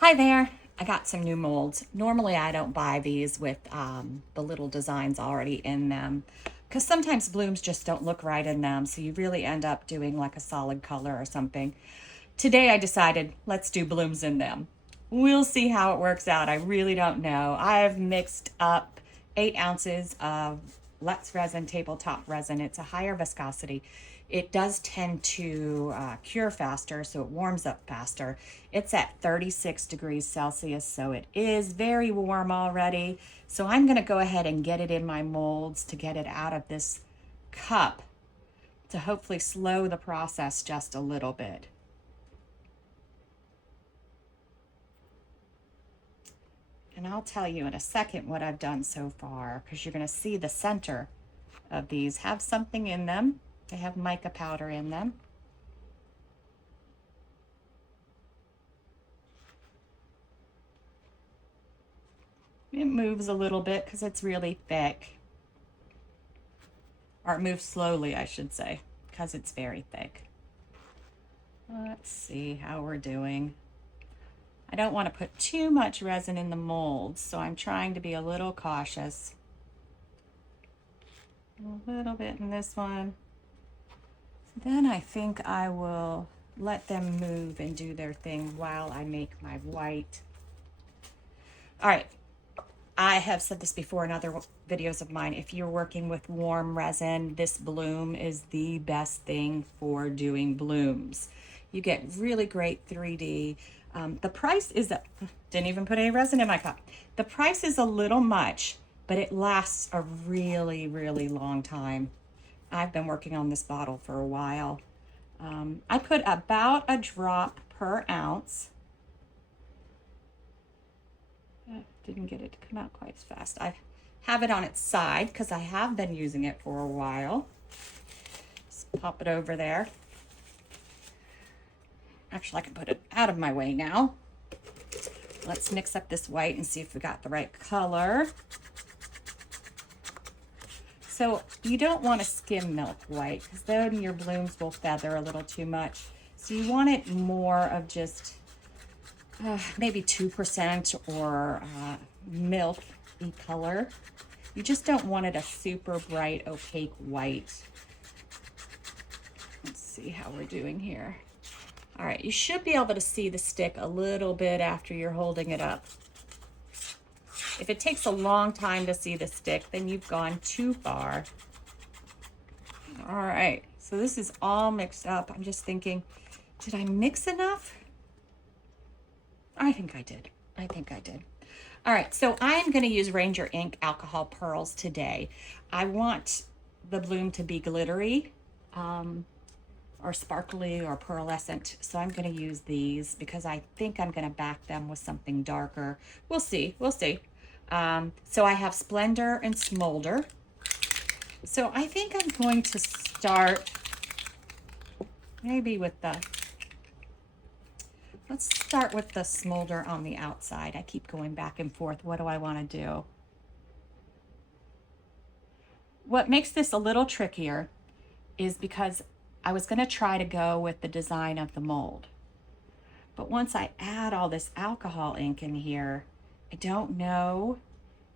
Hi there. I got some new molds. Normally I don't buy these with the little designs already in them because sometimes blooms just don't look right in them. So you really end up doing like a solid color or something. Today I decided let's do blooms in them. We'll see how it works out. I really don't know. I've mixed up 8 ounces of Let's Resin tabletop resin. It's a higher viscosity. It does tend to cure faster, so it warms up faster. It's at 36 degrees Celsius, so it is very warm already. So I'm going to go ahead and get it in my molds to get it out of this cup to hopefully slow the process just a little bit. And I'll tell you in a second what I've done so far, because you're going to see the center of these have something in them. They have mica powder in them. It moves a little bit because it's really thick. Or it moves slowly, I should say, because it's very thick. Let's see how we're doing. I don't want to put too much resin in the molds, so I'm trying to be a little cautious. A little bit in this one. Then I think I will let them move and do their thing while I make my white. All right, I have said this before in other videos of mine. If you're working with warm resin, this bloom is the best thing for doing blooms. You get really great 3D. The price is, didn't even put any resin in my cup. The price is a little much, but it lasts a really, really long time. I've been working on this bottle for a while. I put about a drop per ounce. Didn't get it to come out quite as fast. I have it on its side because I have been using it for a while. Just pop it over there. Actually, I can put it out of my way now. Let's mix up this white and see if we got the right color. So you don't want to skim milk white because then your blooms will feather a little too much. So you want it more of just maybe 2% or milky color. You just don't want it a super bright, opaque white. Let's see how we're doing here. All right, you should be able to see the stick a little bit after you're holding it up. If it takes a long time to see the stick, then you've gone too far. All right, so this is all mixed up. I'm just thinking, did I mix enough? I think I did. I think I did. All right, so I'm going to use Ranger Ink alcohol pearls today. I want the bloom to be glittery or sparkly or pearlescent, so I'm going to use these because I think I'm going to back them with something darker. We'll see. We'll see. So I have Splendor and Smolder. So I think I'm going to start maybe with let's start with the Smolder on the outside. I keep going back and forth. What do I want to do? What makes this a little trickier is because I was going to try to go with the design of the mold. But once I add all this alcohol ink in here, I don't know,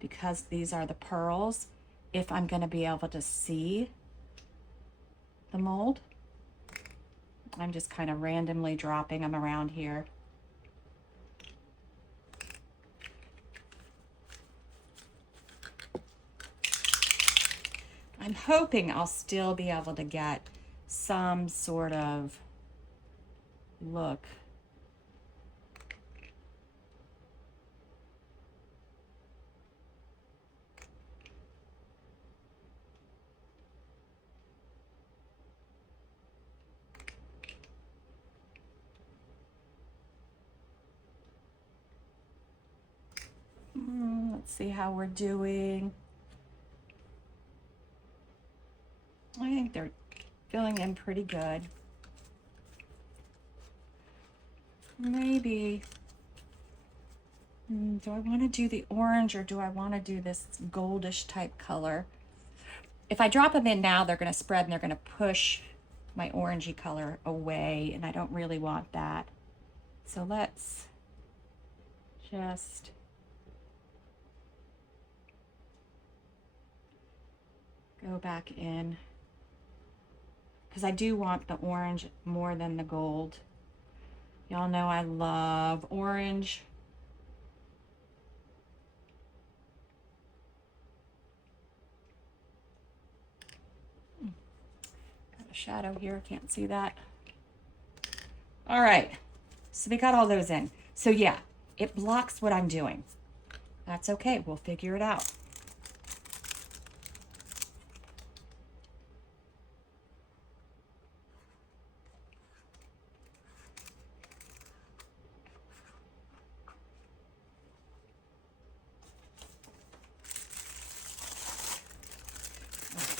because these are the pearls, if I'm going to be able to see the mold. I'm just kind of randomly dropping them around here. I'm hoping I'll still be able to get some sort of look. Let's see how we're doing. I think they're filling in pretty good. Maybe, do I want to do the orange or do I want to do this goldish type color? If I drop them in now, they're going to spread and they're going to push my orangey color away, and I don't really want that. So let's just go back in, because I do want the orange more than the gold. Y'all know I love orange. Got a shadow here, can't see that. All right, so we got all those in. So yeah, it blocks what I'm doing. That's okay, we'll figure it out.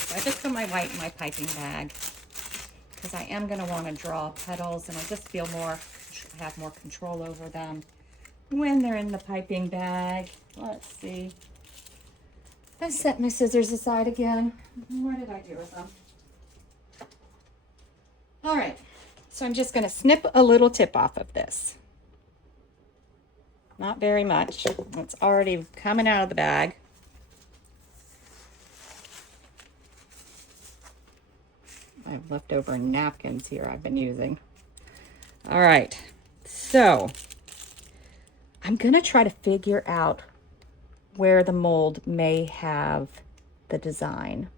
So I just put my white in my piping bag because I am going to want to draw petals, and I just feel have more control over them when they're in the piping bag. Let's see. I set my scissors aside again. What did I do with them? All right, so I'm just going to snip a little tip off of this. Not very much. It's already coming out of the bag. I have leftover napkins here I've been using. All right, so I'm going to try to figure out where the mold may have the design.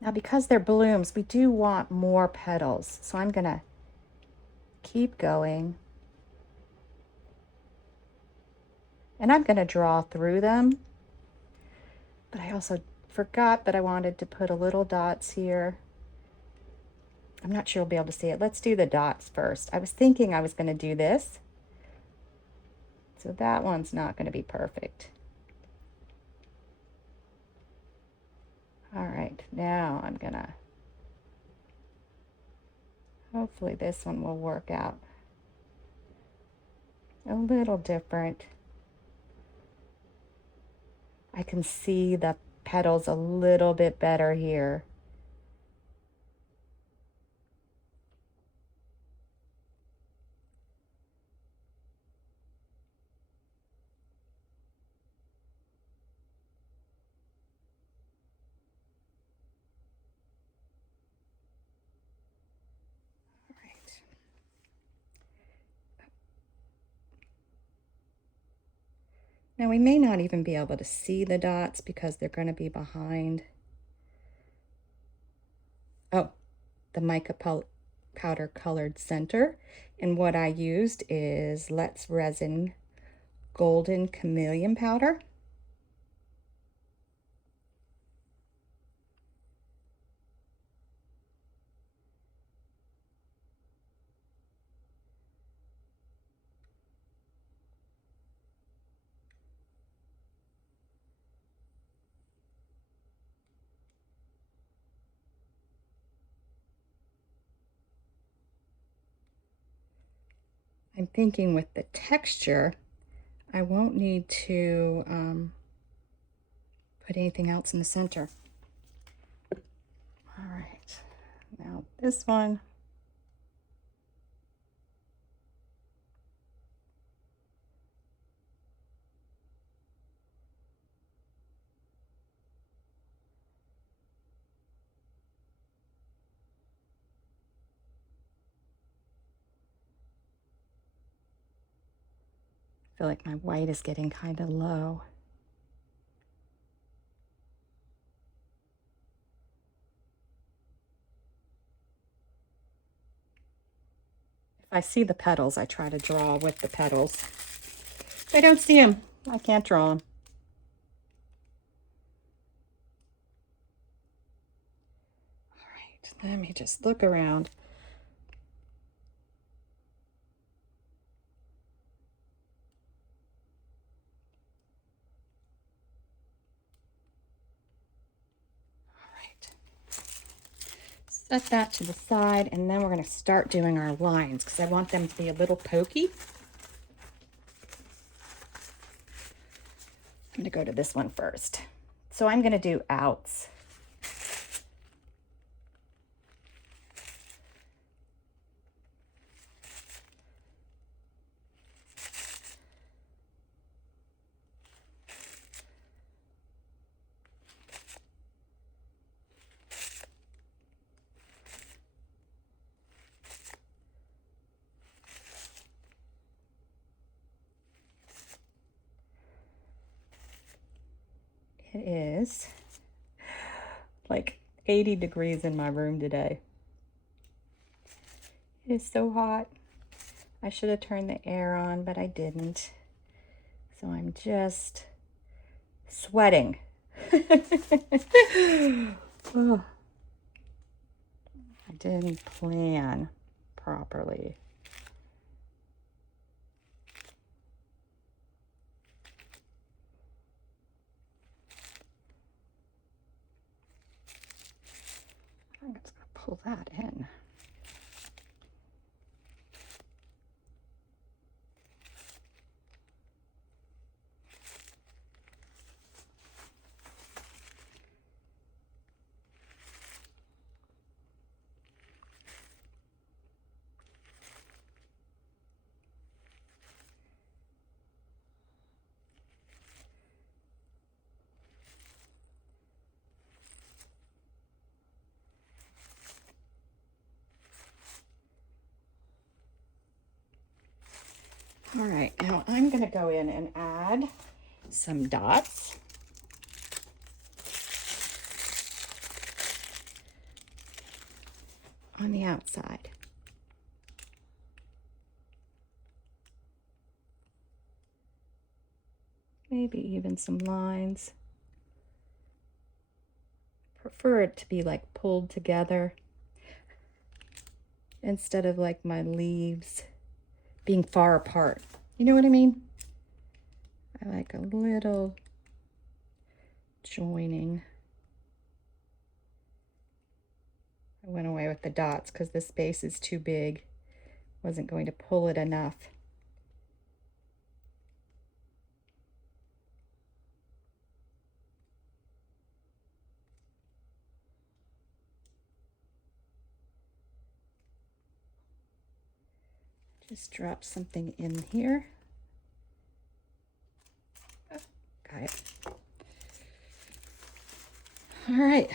Now, because they're blooms, we do want more petals. So I'm gonna keep going. And I'm gonna draw through them. But I also forgot that I wanted to put a little dots here. I'm not sure we'll be able to see it. Let's do the dots first. I was thinking I was gonna do this. So that one's not gonna be perfect. All right, now I'm gonna, hopefully this one will work out a little different. I can see the petals a little bit better here. Now we may not even be able to see the dots because they're going to be behind. Oh, the mica powder colored center. And what I used is Let's Resin Golden Chameleon powder. I'm thinking with the texture, I won't need to put anything else in the center. All right, now this one. I feel like my white is getting kind of low. If I see the petals, I try to draw with the petals. If I don't see them, I can't draw them. All right, let me just look around. Set that to the side, and then we're going to start doing our lines because I want them to be a little pokey. I'm going to go to this one first. So I'm going to do outs. It is like 80 degrees in my room today. It is so hot. I should have turned the air on, but I didn't. So I'm just sweating. Oh, I didn't plan properly. I'm just going to pull that in. All right, now I'm going to go in and add some dots. On the outside. Maybe even some lines. Prefer it to be like pulled together instead of like my leaves being far apart. You know what I mean? I like a little joining. I went away with the dots because the space is too big. Wasn't going to pull it enough. Just drop something in here. Oh, got it. All right,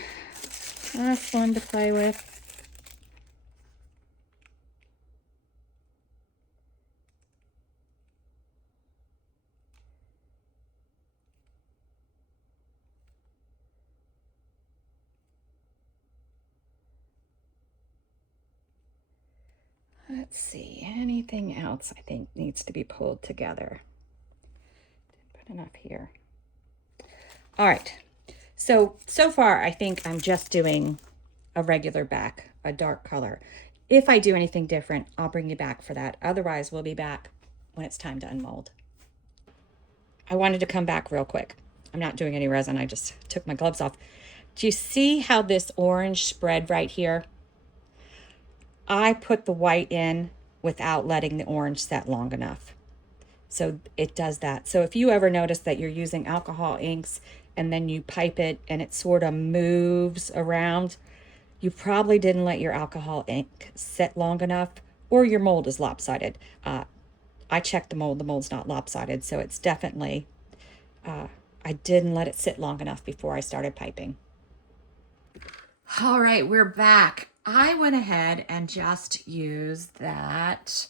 last one to play with. Let's see, anything else I think needs to be pulled together. Didn't put enough here. All right, so far I think I'm just doing a regular back, a dark color. If I do anything different, I'll bring you back for that. Otherwise, we'll be back when it's time to unmold. I wanted to come back real quick. I'm not doing any resin, I just took my gloves off. Do you see how this orange spread right here? I put the white in without letting the orange set long enough. So it does that. So if you ever notice that you're using alcohol inks and then you pipe it and it sort of moves around, you probably didn't let your alcohol ink set long enough, or your mold is lopsided. I checked the mold's not lopsided, so it's definitely, I didn't let it sit long enough before I started piping. All right, we're back. I went ahead and just used that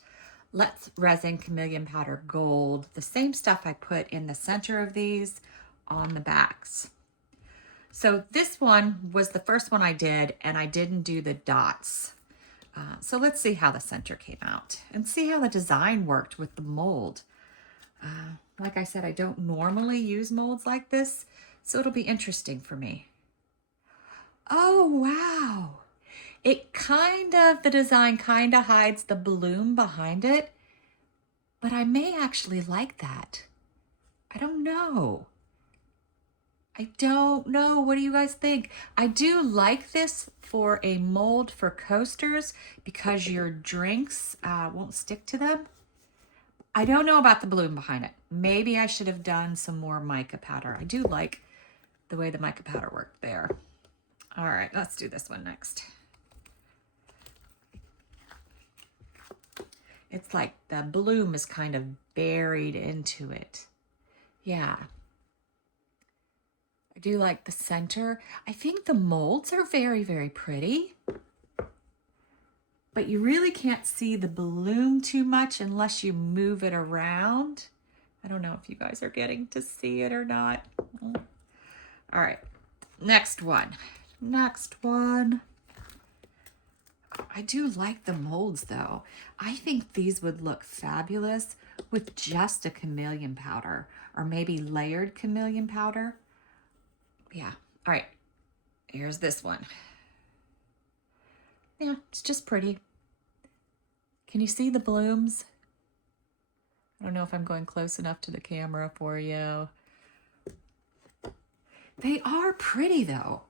Let's Resin Chameleon Powder Gold, the same stuff I put in the center of these on the backs. So this one was the first one I did, and I didn't do the dots. So let's see how the center came out and see how the design worked with the mold. Like I said, I don't normally use molds like this, so it'll be interesting for me. Oh, wow. It kind of, the design kind of hides the bloom behind it, but I may actually like that. I don't know. I don't know. What do you guys think? I do like this for a mold for coasters because your drinks won't stick to them. I don't know about the bloom behind it. Maybe I should have done some more mica powder. I do like the way the mica powder worked there. All right, let's do this one next. It's like the bloom is kind of buried into it. Yeah. I do like the center. I think the molds are very, very pretty. But you really can't see the bloom too much unless you move it around. I don't know if you guys are getting to see it or not. All right, next one. Next one. I do like the molds though. I think these would look fabulous with just a chameleon powder or maybe layered chameleon powder. Yeah, all right, here's this one. Yeah, it's just pretty. Can you see the blooms? I don't know if I'm going close enough to the camera for you. They are pretty though.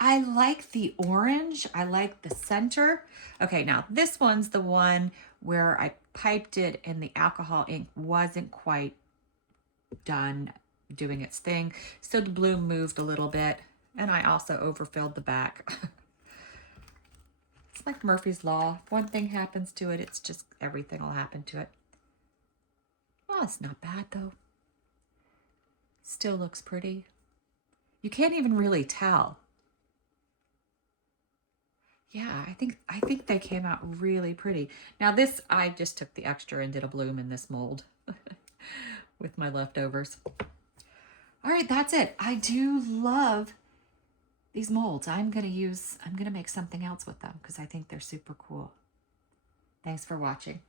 I like the orange. I like the center. Okay, now this one's the one where I piped it and the alcohol ink wasn't quite done doing its thing. So the bloom moved a little bit and I also overfilled the back. It's like Murphy's Law. If one thing happens to it, it's just everything will happen to it. Oh, it's not bad though. Still looks pretty. You can't even really tell. Yeah, I think they came out really pretty. Now this, I just took the extra and did a bloom in this mold with my leftovers. All right, that's it. I do love these molds. I'm gonna make something else with them because I think they're super cool. Thanks for watching.